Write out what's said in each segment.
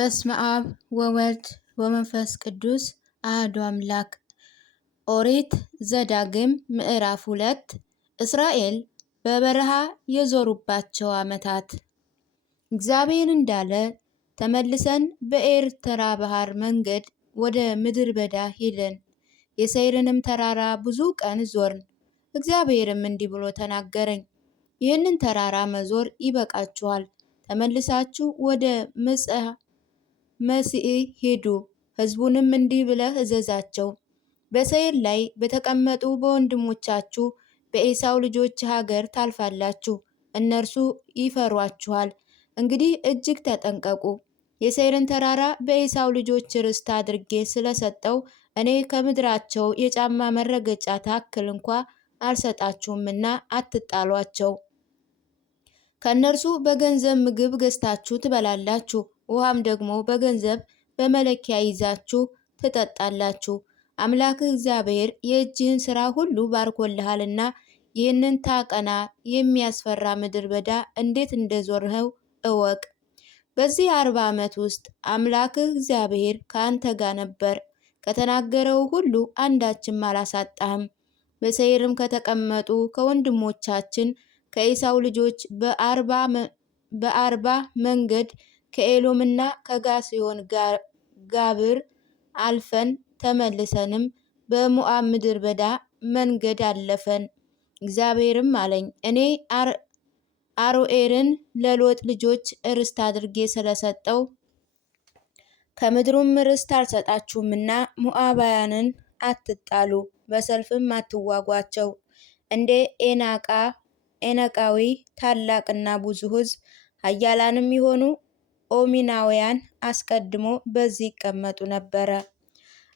በስመ አብ ወወልድ ወመንፈስ ቅዱስ አሐዱ አምላክ። ኦሪት ዘዳግም ምዕራፍ 2 እስራኤል በበረሃ የዞሩባቸው ዓመታት። እግዚአብሔር እንዳለ ተመልሰን በኤርትራ ባህር መንገድ ወደ ምድረ በዳ ሄድን። የሰይርንም ተራራ ብዙ ቀን ዞርን። እግዚአብሔርም እንዲህ ብሎ ተናገረኝ፣ ይህንን ተራራ መዞር ይበቃችኋል። ተመልሳችሁ ወደ መሲዕ ሂዱ። ሕዝቡንም እንዲህ ብለህ እዘዛቸው፣ በሰይር ላይ በተቀመጡ በወንድሞቻችሁ በኤሳው ልጆች ሀገር ታልፋላችሁ። እነርሱ ይፈሯችኋል። እንግዲህ እጅግ ተጠንቀቁ። የሰይርን ተራራ በኤሳው ልጆች ርስት አድርጌ ስለሰጠው እኔ ከምድራቸው የጫማ መረገጫ ታክል እንኳ አልሰጣችሁምና አትጣሏቸው። ከእነርሱ በገንዘብ ምግብ ገዝታችሁ ትበላላችሁ፣ ውሃም ደግሞ በገንዘብ በመለኪያ ይዛችሁ ትጠጣላችሁ። አምላክህ እግዚአብሔር የእጅህን ሥራ ሁሉ ባርኮልሃልና ይህንን ታቀና የሚያስፈራ ምድረ በዳ እንዴት እንደዞርኸው እወቅ። በዚህ 40 ዓመት ውስጥ አምላክህ እግዚአብሔር ከአንተ ጋር ነበር። ከተናገረው ሁሉ አንዳችም አላሳጣህም። በሰይርም ከተቀመጡ ከወንድሞቻችን ከኤሳው ልጆች በአርባ መንገድ ከኤሎምና ከጋስዮን ጋብር አልፈን ተመልሰንም በሞዓብ ምድረ በዳ መንገድ አለፈን። እግዚአብሔርም አለኝ፣ እኔ አሮዔርን ለሎጥ ልጆች ርስት አድርጌ ስለሰጠው ከምድሩም ርስት አልሰጣችሁምና ሞዓባውያንን አትጣሉ፣ በሰልፍም አትዋጓቸው። እንደ ኤናቃዊ ታላቅና ብዙ ሕዝብ ኃያላንም የሆኑ ኦሚናውያን አስቀድሞ በዚህ ይቀመጡ ነበረ።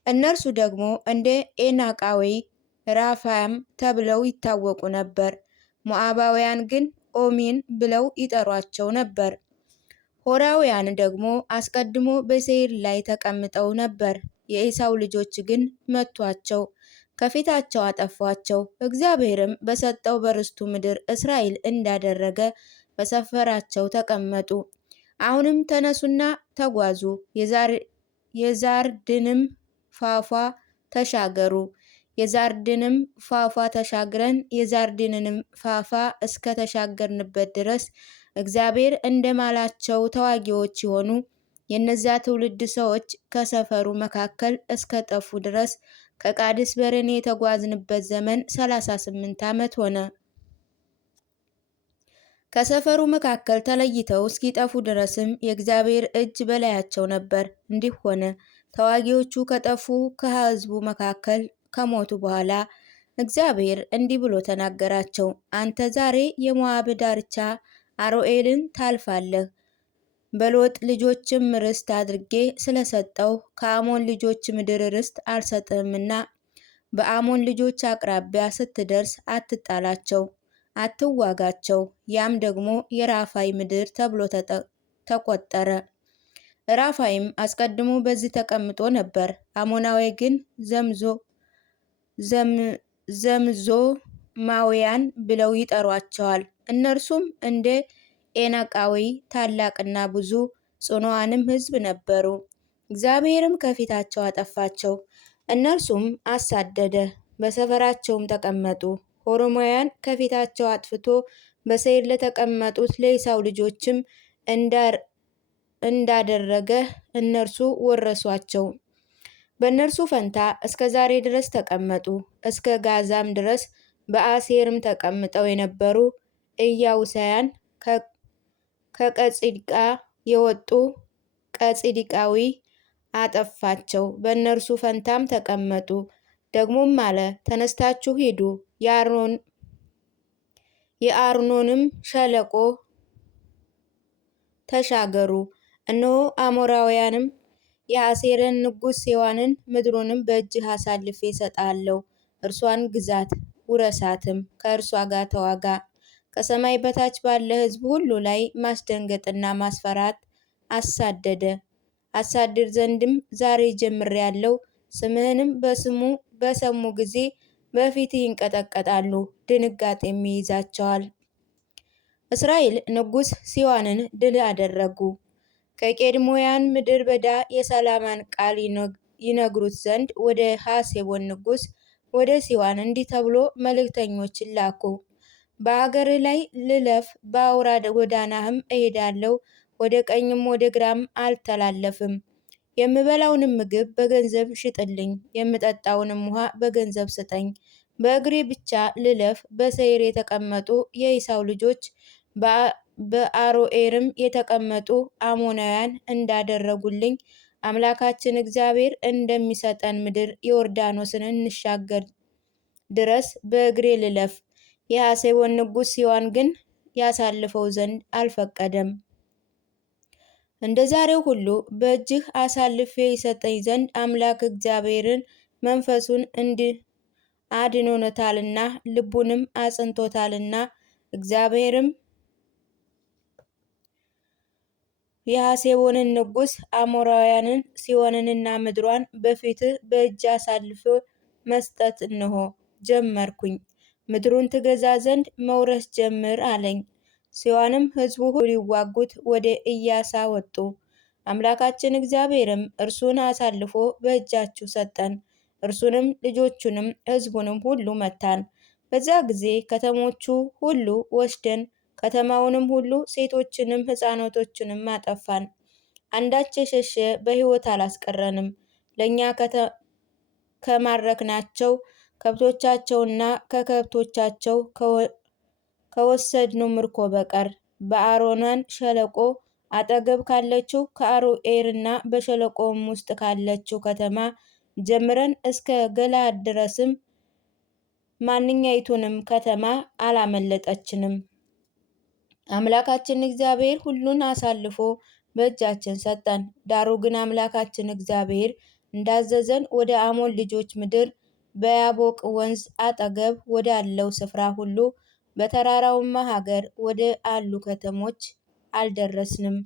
እነርሱ ደግሞ እንደ ኤናቃዊ ራፋያም ተብለው ይታወቁ ነበር። ሞዓባውያን ግን ኦሚን ብለው ይጠሯቸው ነበር። ሆራውያን ደግሞ አስቀድሞ በሴይር ላይ ተቀምጠው ነበር። የኤሳው ልጆች ግን መቷቸው፣ ከፊታቸው አጠፏቸው። እግዚአብሔርም በሰጠው በርስቱ ምድር እስራኤል እንዳደረገ በሰፈራቸው ተቀመጡ። አሁንም ተነሱና ተጓዙ፣ የዛርድንም ፋፋ ተሻገሩ። የዛርድንም ፋፋ ተሻግረን የዛርድንንም ፋፋ እስከ ተሻገርንበት ድረስ እግዚአብሔር እንደማላቸው ተዋጊዎች የሆኑ የነዚያ ትውልድ ሰዎች ከሰፈሩ መካከል እስከ ጠፉ ድረስ ከቃዴስ በርኔ የተጓዝንበት ዘመን 38 ዓመት ሆነ። ከሰፈሩ መካከል ተለይተው እስኪጠፉ ድረስም የእግዚአብሔር እጅ በላያቸው ነበር። እንዲህ ሆነ፣ ተዋጊዎቹ ከጠፉ ከሕዝቡ መካከል ከሞቱ በኋላ እግዚአብሔር እንዲህ ብሎ ተናገራቸው፣ አንተ ዛሬ የሞዓብ ዳርቻ አሮዔርን ታልፋለህ። በሎጥ ልጆችም ርስት አድርጌ ስለሰጠው ከአሞን ልጆች ምድር ርስት አልሰጥህምና በአሞን ልጆች አቅራቢያ ስትደርስ አትጣላቸው፣ አትዋጋቸው። ያም ደግሞ የራፋይ ምድር ተብሎ ተቆጠረ። ራፋይም አስቀድሞ በዚህ ተቀምጦ ነበር። አሞናዊ ግን ዘምዞማውያን ብለው ይጠሯቸዋል። እነርሱም እንደ ኤናቃዊ ታላቅና ብዙ ጽኑዓንም ሕዝብ ነበሩ። እግዚአብሔርም ከፊታቸው አጠፋቸው፣ እነርሱም አሳደደ፣ በሰፈራቸውም ተቀመጡ። ሆሮማውያን ከፊታቸው አጥፍቶ በሰይር ለተቀመጡት ለኤሳው ልጆችም እንዳደረገ እነርሱ ወረሷቸው። በእነርሱ ፈንታ እስከ ዛሬ ድረስ ተቀመጡ። እስከ ጋዛም ድረስ በአሴርም ተቀምጠው የነበሩ ኢያቡሳውያን ከቀጺድቃ የወጡ ቀጺድቃዊ አጠፋቸው። በእነርሱ ፈንታም ተቀመጡ። ደግሞም አለ፣ ተነስታችሁ ሂዱ፣ የአርኖንም ሸለቆ ተሻገሩ። እነሆ አሞራውያንም የአሴርን ንጉሥ ሴዋንን ምድሩንም በእጅህ አሳልፌ እሰጥሃለሁ፣ እርሷን ግዛት፣ ውረሳትም፣ ከእርሷ ጋር ተዋጋ። ከሰማይ በታች ባለ ሕዝብ ሁሉ ላይ ማስደንገጥና ማስፈራት አሳድር ዘንድም ዛሬ ጀምሬአለሁ። ስምህንም በሰሙ ጊዜ በፊትህ ይንቀጠቀጣሉ፣ ድንጋጤም ይይዛቸዋል። እስራኤል ንጉሥ ሲዋንን ድል አደረጉ። ከቄድሞያን ምድር በዳ የሰላማን ቃል ይነግሩት ዘንድ ወደ ሐሴቦን ንጉሥ ወደ ሲዋን እንዲህ ተብሎ መልእክተኞችን ላኩ። በአገር ላይ ልለፍ፣ በአውራ ጎዳናህም እሄዳለሁ፣ ወደ ቀኝም ወደ ግራም አልተላለፍም። የምበላውንም ምግብ በገንዘብ ሽጥልኝ፣ የምጠጣውንም ውሃ በገንዘብ ስጠኝ። በእግሬ ብቻ ልለፍ። በሰይር የተቀመጡ የኢሳው ልጆች በአሮኤርም የተቀመጡ አሞናውያን እንዳደረጉልኝ አምላካችን እግዚአብሔር እንደሚሰጠን ምድር ዮርዳኖስን እንሻገር ድረስ በእግሬ ልለፍ። የሐሴቦን ንጉሥ ሲዋን ግን ያሳልፈው ዘንድ አልፈቀደም። እንደ ዛሬው ሁሉ በእጅህ አሳልፌ ይሰጠኝ ዘንድ አምላክ እግዚአብሔርን መንፈሱን እንዲህ አድኖታልና ልቡንም አጽንቶታልና። እግዚአብሔርም የሐሴቦንን ንጉሥ አሞራውያንን ሲሆንንና ምድሯን በፊትህ በእጅ አሳልፎ መስጠት እንሆ ጀመርኩኝ። ምድሩን ትገዛ ዘንድ መውረስ ጀምር አለኝ። ሲሆንም ሕዝቡ ሁሉ ሊዋጉት ወደ ኢያሳ ወጡ። አምላካችን እግዚአብሔርም እርሱን አሳልፎ በእጃችሁ ሰጠን። እርሱንም ልጆቹንም ሕዝቡንም ሁሉ መታን። በዛ ጊዜ ከተሞቹ ሁሉ ወስደን ከተማውንም ሁሉ ሴቶችንም ሕፃናቶችንም አጠፋን። አንዳች የሸሸ በሕይወት አላስቀረንም። ለእኛ ከማረክናቸው ከብቶቻቸውና ከከብቶቻቸው ከወሰድነው ምርኮ በቀር በአሮናን ሸለቆ አጠገብ ካለችው ከአሮኤርና በሸለቆውም ውስጥ ካለችው ከተማ ጀምረን እስከ ገለዓድ ድረስም ማንኛይቱንም ከተማ አላመለጠችንም። አምላካችን እግዚአብሔር ሁሉን አሳልፎ በእጃችን ሰጠን። ዳሩ ግን አምላካችን እግዚአብሔር እንዳዘዘን ወደ አሞን ልጆች ምድር በያቦቅ ወንዝ አጠገብ ወዳለው ስፍራ ሁሉ በተራራውማ ሀገር ወደ አሉ ከተሞች አልደረስንም።